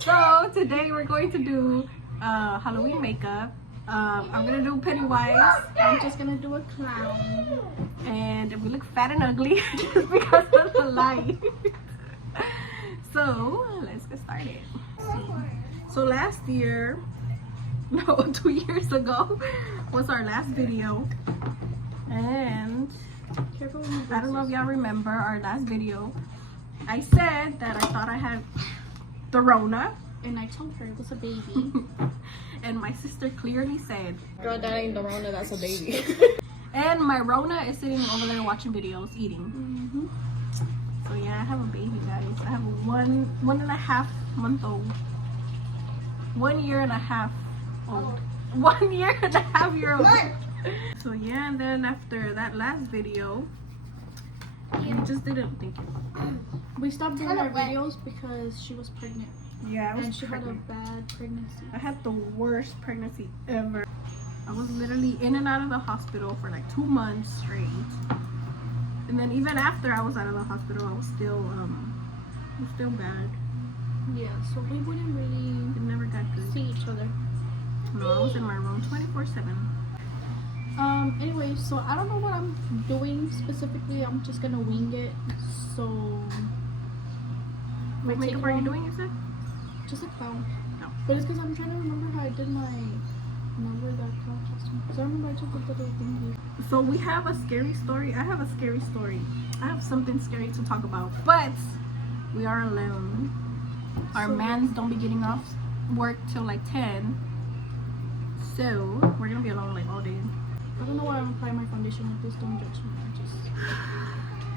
So today we're going to do Halloween makeup. I'm gonna do Pennywise. I'm just gonna do a clown, and we look fat and ugly just because of the light. So let's get started. So last year, no, 2 years ago was our last video, and I don't know if y'all remember our last video. I said that I thought I had the Rona, and I told her it was a baby. and my sister clearly said, "Girl, that ain't the Rona, that's a baby." And my Rona is sitting over there watching videos, eating. So yeah, I have a baby, guys. I have a one and a half month old, 1 year and a half old, 1 year and a half year old. So yeah, and then after that last video, we just didn't think it. We stopped doing our videos because she was pregnant. Yeah, and she had a bad pregnancy. I had the worst pregnancy ever. I was literally in and out of the hospital for like 2 months straight. And then even after I was out of the hospital, I was still bad. Yeah, so we wouldn't really It never got good. see each other. No, I was in my room 24/7. Anyway, so I don't know what I'm doing specifically. I'm just gonna wing it. So What makeup are you doing, you said? just a clown. No. But it's because I'm trying to remember how I did my that clown costume. Because I remember I took the little thingy. So we have a scary story. I have a scary story. I have something scary to talk about. But we are alone. Our mans don't be getting off work till like 10. So we're gonna be alone like all day. I don't know why I'm applying my foundation like this. Don't judge me.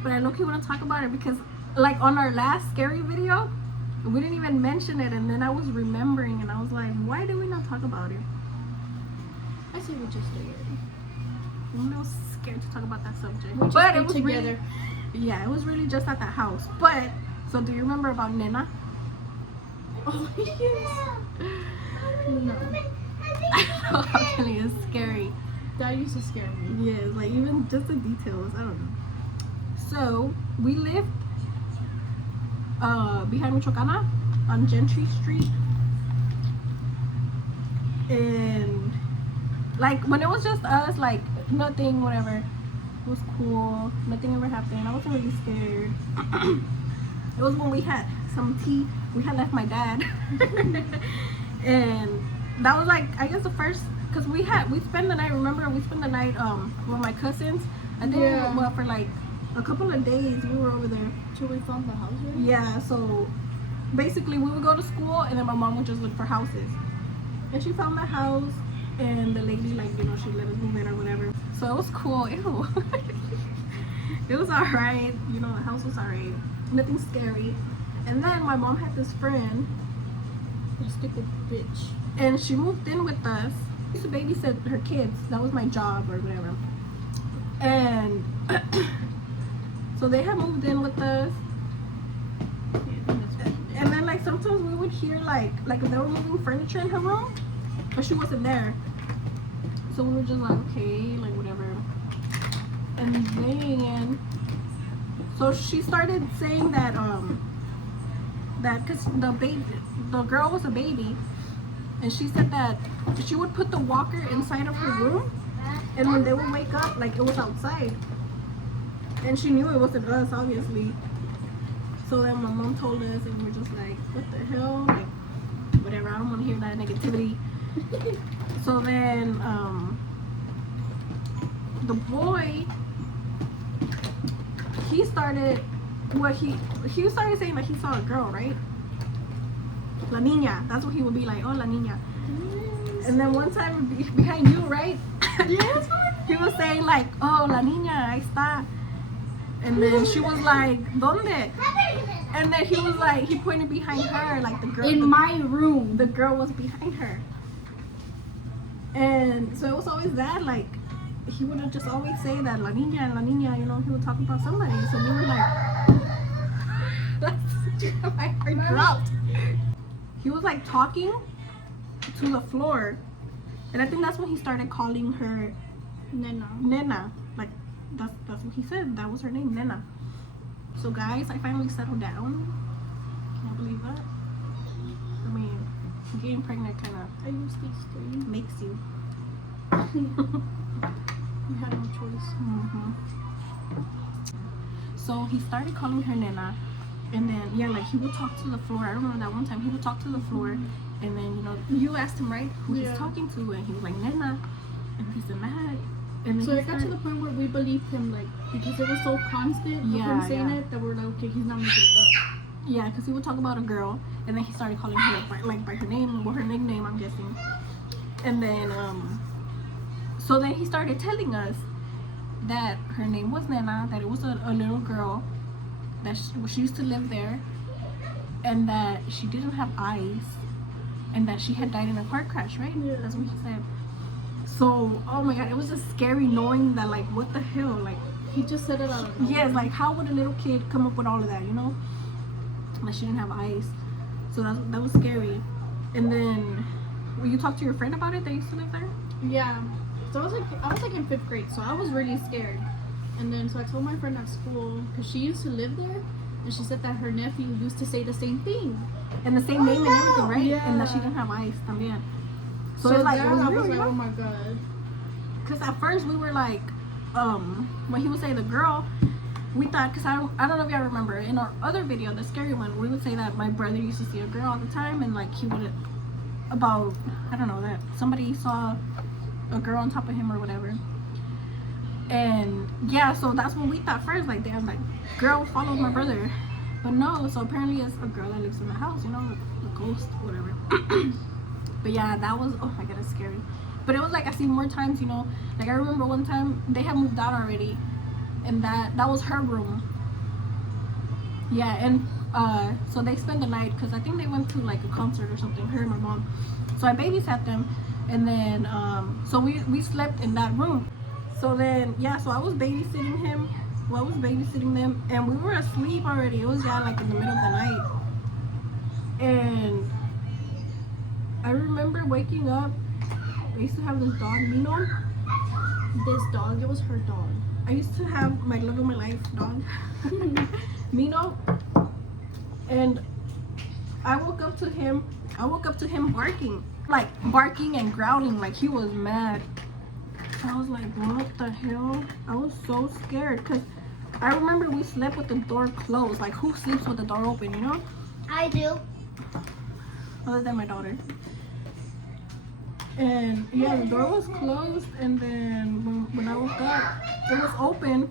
But I low-key want to talk about it because like on our last scary video, we didn't even mention it, and then I was remembering and I was like, why do we not talk about it? I say we just do it. I'm a little scared to talk about that subject. We just But be it was together. Really, yeah, it was really just at the house. But so do you remember about Nena? Oh yes. No. I know how Kelly is scary. That used to scare me. Yes, like even just the details. I don't know. So we lived behind Michoacana on Gentry Street, and like when it was just us, like nothing, whatever, it was cool. Nothing ever happened. I wasn't really scared. It was when we had some tea. We had left my dad, and that was like I guess the first. Cause we spent the night. Remember, we spent the night with my cousins. I think well for like a couple of days we were over there Till we found the house, right? Yeah. So basically, we would go to school, and then my mom would just look for houses. And she found the house, and the lady she let us move in or whatever. So it was cool. Ew. It was alright. The house was alright. Nothing scary. And then my mom had this friend, That stupid bitch. and she moved in with us. I used to babysit her kids. That was my job or whatever. And so they had moved in with us. And then like sometimes we would hear like if they were moving furniture in her room, but she wasn't there. So we were just like, okay, like whatever. And then so she started saying that because the girl was a baby. And she said that she would put the walker inside of her room, and when they would wake up, like it was outside. And she knew it wasn't us, obviously. So then my mom told us, and we were just like, what the hell? Like, whatever, I don't want to hear that negativity. So then, the boy, he started saying that he saw a girl, right? La Niña. That's what he would be like. Oh, La Niña. Yes. And then one time behind you, right? Yes. He was saying like, oh, La Niña, ahí está. And then she was like, ¿Dónde? And then he was like, he pointed behind her, like the girl. In my room. The girl was behind her. And so it was always that, like, he would just always say that La Niña, he would talk about somebody. So we were like, my heart dropped. He was like talking to the floor, and I think that's when he started calling her Nena. Like that's what he said. That was her name, Nena. So guys, I finally settled down. Can you believe that? I mean, getting pregnant kind of I use these 3. makes you. You had no choice. Mm-hmm. So he started calling her Nena, and then yeah, like he would talk to the floor. I remember that one time he would talk to the floor, and then you asked him right who he's talking to, and he was like Nena, and this and that. And then So it got to the point where we believed him, like, because it was so constant of him saying it that we're like, okay, he's not making it up. Yeah, because he would talk about a girl, and then he started calling her by her name, or her nickname, I'm guessing. And then so then he started telling us that her name was Nena, that it was a little girl, that she used to live there, and that she didn't have eyes, and that she had died in a car crash, right? Yeah. That's what he said. So, oh my god, it was just scary knowing that, like, what the hell, like, He just said it out of nowhere. yes, like, how would a little kid come up with all of that, you know? Like, she didn't have eyes. So that was scary. And then, will you talk to your friend about it that used to live there? Yeah. So I was like in 5th grade, so I was really scared. And then so I told my friend at school, because she used to live there, and she said that her nephew used to say the same thing. And the same name and everything, right? Yeah. And that she didn't have eyes también. So it's like, that, it was I real, was like, you know? oh my god. Because at first we were like, when he would say the girl, we thought, because I don't know if y'all remember, in our other video, the scary one, we would say that my brother used to see a girl all the time, and like he would, about, I don't know, that somebody saw a girl on top of him or whatever. And yeah, so that's what we thought first, like, damn, like, girl followed my brother. But no, so apparently it's a girl that lives in the house, you know, the ghost, whatever. But yeah, that was, oh my god, it's scary. But it was like I seen more times, you know. Like I remember one time they had moved out already, and that was her room. Yeah, and so they spent the night because I think they went to like a concert or something. Her and my mom. So I babysat them, and then so we slept in that room. So then yeah, so I was babysitting him. Well, I was babysitting them, and we were asleep already. It was like in the middle of the night, and I remember waking up. I used to have this dog, Mino. This dog, it was her dog. I used to have my love of my life dog, Mino. And I woke up to him barking. Like barking and growling like he was mad. I was like, what the hell? I was so scared because I remember we slept with the door closed. Like who sleeps with the door open, you know? I do. Other than my daughter. And yeah, the door was closed, and then when I woke up, it was open,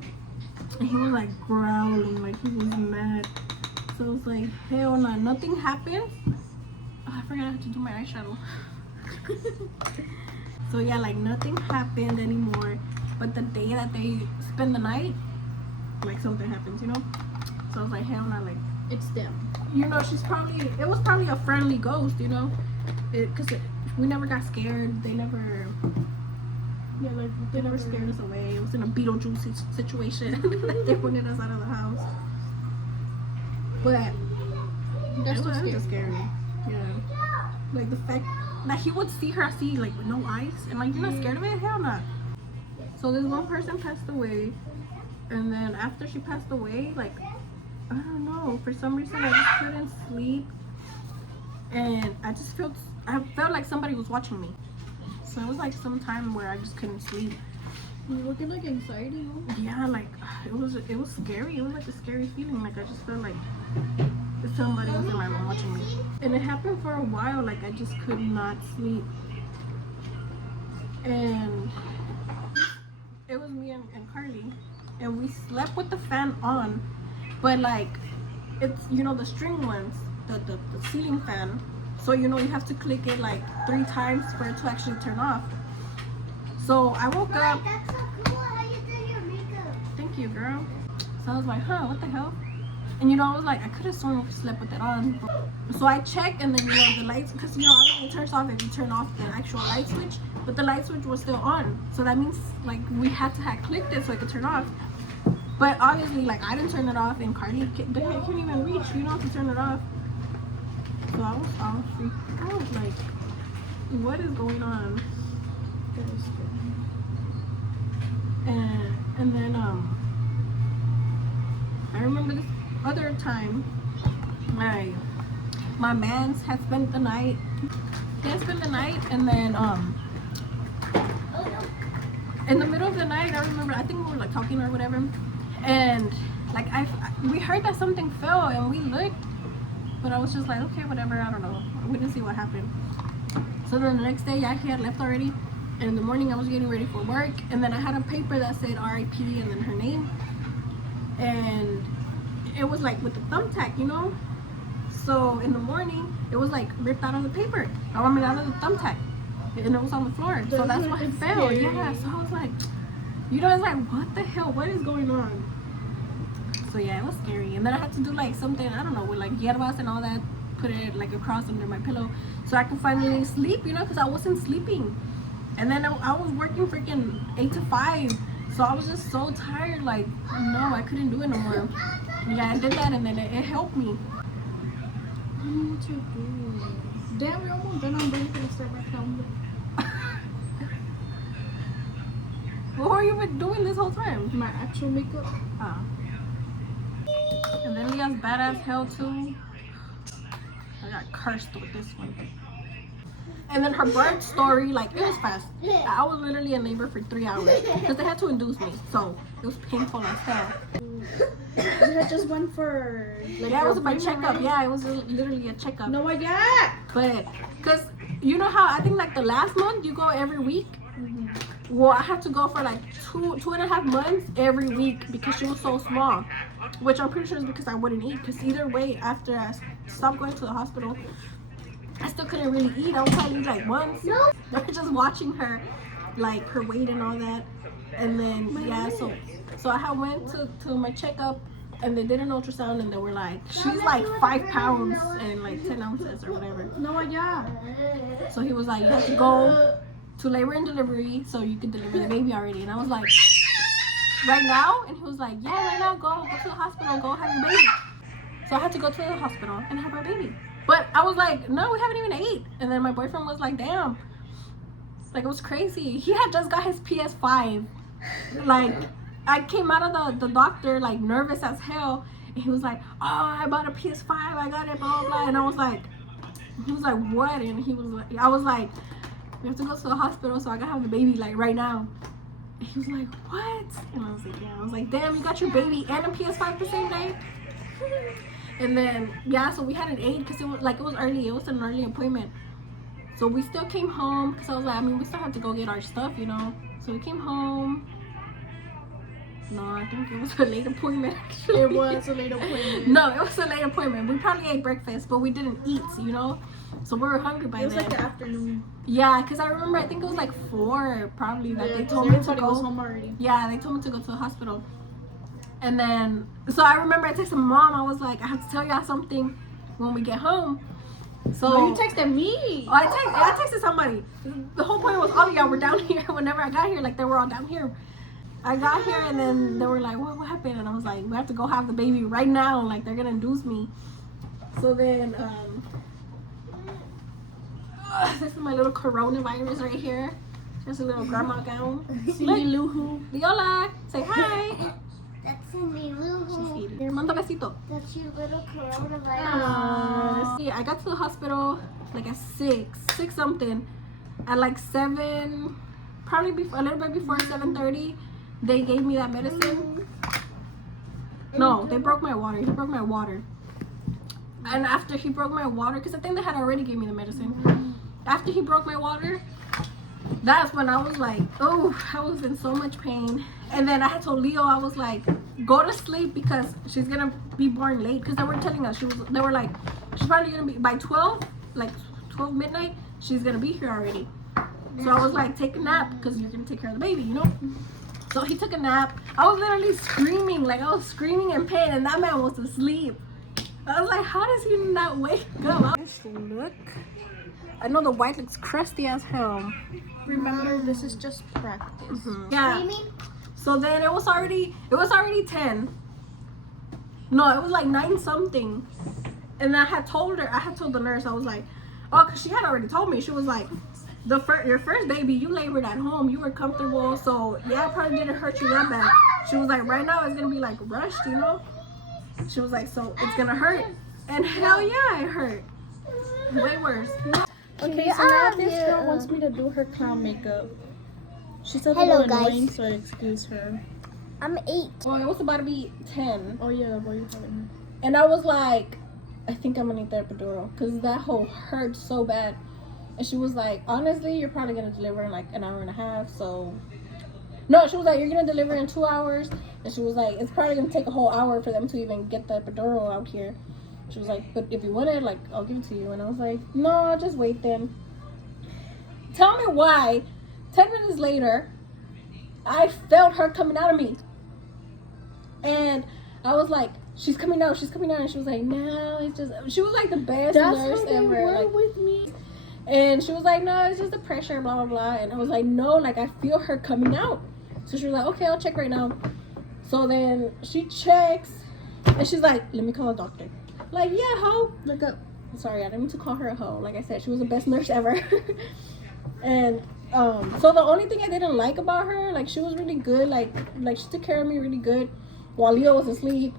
and he was like growling, like he was mad. So I was like, hell no, nothing happened. Oh, I forgot I had to do my eyeshadow. So yeah, like nothing happened anymore. But the day that they spend the night, like something happens, you know? So I was like, hell no, like, It's them. you know, it was probably a friendly ghost, you know? We never got scared. They never scared us away. It was in a Beetlejuice situation. They wanted us out of the house. But That's it so was scary. just scary. Yeah. Like the fact that he would see her like with no eyes, and like you're not scared of it? Hell no. So this one person passed away, and then after she passed away, like I don't know, for some reason I just couldn't sleep, and I felt like somebody was watching me. So it was like some time where I just couldn't sleep. You were getting like anxiety, no? Yeah, like it was scary. It was like a scary feeling. Like I just felt like somebody was in my room watching me. And it happened for a while. Like I just could not sleep. And it was me and Carly, and we slept with the fan on, but like it's, you know, the string ones, the ceiling fan. So you know you have to click it like 3 times for it to actually turn off. So I woke up. That's so cool how you did your makeup. Thank you, girl. So I was like, huh, what the hell? And you know, I was like, I could have sworn we slept with it on. So I checked, and then, you know, the lights, because, you know, obviously it turns off if you turn off the actual light switch, but the light switch was still on. So that means, like, we had to have clicked it so it could turn off. But obviously, like, I didn't turn it off, and Carly couldn't even reach, you know, to turn it off. So I was freaked out, like, what is going on? That was scary. And then I remember this other time my mans had spent the night Yeah, spend the night, and then in the middle of the night, I remember, I think we were like talking or whatever, and like we heard that something fell, and we looked, but I was just like, okay, whatever, I don't know. We didn't see what happened. So then the next day, yeah, he had left already, and in the morning I was getting ready for work, and then I had a paper that said RIP and then her name, and it was like with the thumbtack, you know. So in the morning, it was like ripped out of the paper. I mean, out of the thumbtack, and it was on the floor. So that's why it fell. Scary. Yeah. So I was like, you know, it's like, what the hell? What is going on? So yeah, it was scary. And then I had to do like something, I don't know, with like hierbas and all that. Put it like across under my pillow so I could finally sleep, you know, because I wasn't sleeping. And then I was working freaking 8 to 5. So I was just so tired. Like, no, I couldn't do it no more. Yeah, I did that, and then it helped me. I don't know what you're doing. Damn, we're almost done. I'm ready to start my film. What have you been doing this whole time? My actual makeup. And then Leah's badass hell too. I got cursed with this one. And then her birth story, like, it was fast. I was literally in labor for 3 hours because they had to induce me, so it was painful as hell. I just went for like. Yeah, it was my appointment, checkup. right? Yeah, it was literally a checkup. No, I got. But because you know how I think like the last month you go every week. Well, I had to go for like 2.5 months every week because she was so small, which I'm pretty sure is because I wouldn't eat. Because either way, after I stopped going to the hospital, I still couldn't really eat. I would probably eat like once. No. I was just watching her, like her weight and all that, and then yeah. So I had went to my checkup, and they did an ultrasound, and they were like, she's like 5 pounds and like 10 ounces or whatever. No, I got. So he was like, you have to go to labor and delivery so you can deliver the baby already. And I was like, right now? And he was like, yeah, right now, go to the hospital, go have your baby. So I had to go to the hospital and have my baby. But I was like, no, we haven't even ate. And then my boyfriend was like, damn. Like, it was crazy. He had just got his PS5. Like, I came out of the doctor, like, nervous as hell. And he was like, oh, I bought a PS5. I got it, blah, blah, blah. And I was like, he was like, what? And he was like, I was like, we have to go to the hospital so I can have the baby, like, right now. And he was like, what? And I was like, yeah. I was like, damn, you got your baby and a PS5 the same day? And then, yeah, so we had an aide because it was early. It was an early appointment. So we still came home because I was like, I mean, we still have to go get our stuff, you know? So we came home. No, I think it was a late appointment, actually. It was a late appointment. No, it was a late appointment. We probably ate breakfast, but we didn't eat, you know? So we were hungry by It was then. like the afternoon. Yeah, because I remember, I think it was like 4 probably that Yeah, they 'cause told me to everybody go. was home already. Yeah, they told me to go to the hospital. And then, so I remember I texted my mom. I was like, I have to tell y'all something when we get home. So No, you texted me. I texted somebody. The whole point was all of y'all were down here whenever I got here. Like, they were all down here. I got here and then they were like, what happened? And I was like, we have to go have the baby right now. Like, they're going to induce me. So then, this is my little coronavirus right here. Just a little grandma gown. Cindy Lou Who. Viola, say hi. That's in the little. She's eating. Here, manda besito. That's your little coronavirus. See, I got to the hospital like at 6 something. At like 7, probably before, a little bit before 7:30, they gave me that medicine. No, they broke my water. He broke my water. And after he broke my water, because I think they had already gave me the medicine. After he broke my water, that's when I was like, oh, I was in so much pain. And then I had told Leo, I was like, go to sleep because she's gonna be born late. Because they were telling us, they were like, she's probably gonna be by 12, like 12 midnight, she's gonna be here already. So I was like, take a nap because you're gonna take care of the baby, you know? So he took a nap. I was literally screaming, like I was screaming in pain, and that man was asleep. I was like, how does he not wake up? Look. I know the white looks crusty as hell. Remember, this is just practice. Yeah. Screaming? So then it was already 10. No, it was like 9 something. And I had told the nurse, I was like, oh, because she had already told me. She was like, your first baby, you labored at home, you were comfortable, so yeah, it probably didn't hurt you that bad. She was like, right now it's gonna be like rushed, you know? She was like, so it's gonna hurt. And hell yeah, it hurt. Way worse. Okay, so now this girl wants me to do her clown makeup. She's a Hello, little annoying, guys. so excuse her. I'm 8. Oh, it was about to be 10. Oh yeah, what are you telling And I was like, I think I'm gonna need the epidural because that hole hurt so bad. And she was like, honestly, you're probably gonna deliver in like an hour and a half. So, no, she was like, you're gonna deliver in 2 hours. And she was like, it's probably gonna take a whole hour for them to even get the epidural out here. She was like, but if you want it, like, I'll give it to you. And I was like, no, I'll just wait then. Tell me why. 10 minutes later, I felt her coming out of me. And I was like, she's coming out. And she was like, no, it's just, she was like the best That's nurse how they ever. were Like, with me. and she was like, no, it's just the pressure, blah, blah, blah. And I was like, no, like, I feel her coming out. So she was like, okay, I'll check right now. So then she checks, and she's like, let me call a doctor. Like, yeah, ho. Look up. Sorry, I didn't mean to call her a hoe. Like I said, she was the best nurse ever. And so the only thing I didn't like about her, like, she was really good. Like she took care of me really good while Leo was asleep.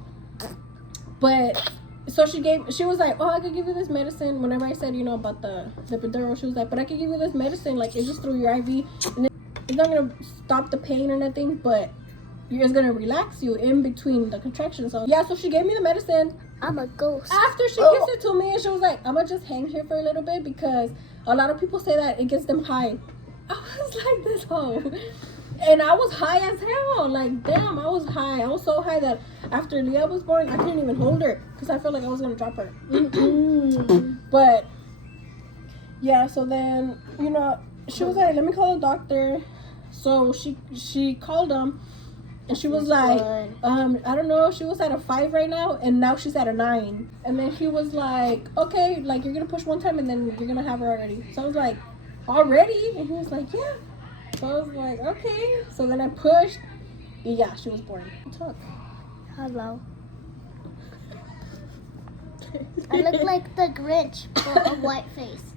But so she was like, oh, I could give you this medicine. Whenever I said, you know, about the epidural, she was like, but I could give you this medicine. Like, it's just through your IV. And it's not going to stop the pain or nothing, but it's going to relax you in between the contractions. So, yeah, so she gave me the medicine. I'm a ghost. After she gives it to me, and she was like, I'm going to just hang here for a little bit because a lot of people say that it gets them high. I was like, this hoe. And I was high as hell. Like, damn, I was high. I was so high that after Leah was born, I couldn't even hold her because I felt like I was going to drop her. But, yeah, so then, you know, she was like, let me call a doctor. So she called him, and she was like, I don't know, she was at a 5 right now, and now she's at a 9. And then he was like, okay, like, you're going to push one time, and then you're going to have her already. So I was like, already? And he was like, yeah. So I was like, okay. So then I pushed. Yeah, she was born. Talk. Hello. I look like the Grinch, but a white face.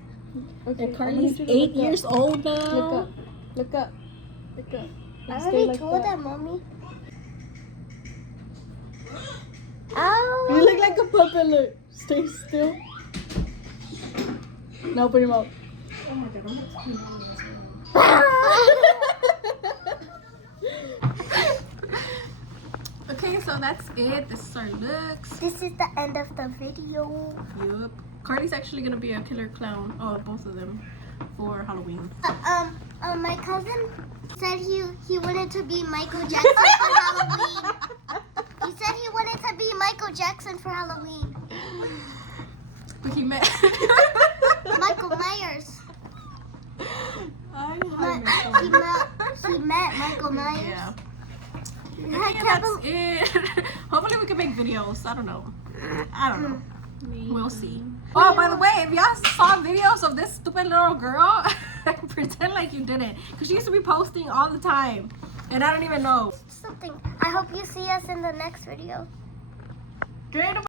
Okay, And Carly's 8 years old now. Look up. Look up. Look up. I Stay already like told that, Mommy. Ow. You look like a puppet. Look. Stay still. Now put him out. Oh my god, Okay, so that's it. This is our looks. This is the end of the video. Yup. Carly's actually gonna be a killer clown. Oh, both of them for Halloween. My cousin said he wanted to be Michael Jackson for Halloween. He said he wanted to be Michael Jackson for Halloween. But he met Michael Myers. He met Michael Myers. Yeah. I I can't think that's it. Hopefully we can make videos. I don't know. We'll see. Oh, by the way, if y'all saw videos of this stupid little girl, pretend like you didn't. Because she used to be posting all the time. And I don't even know. Something. I hope you see us in the next video. Great.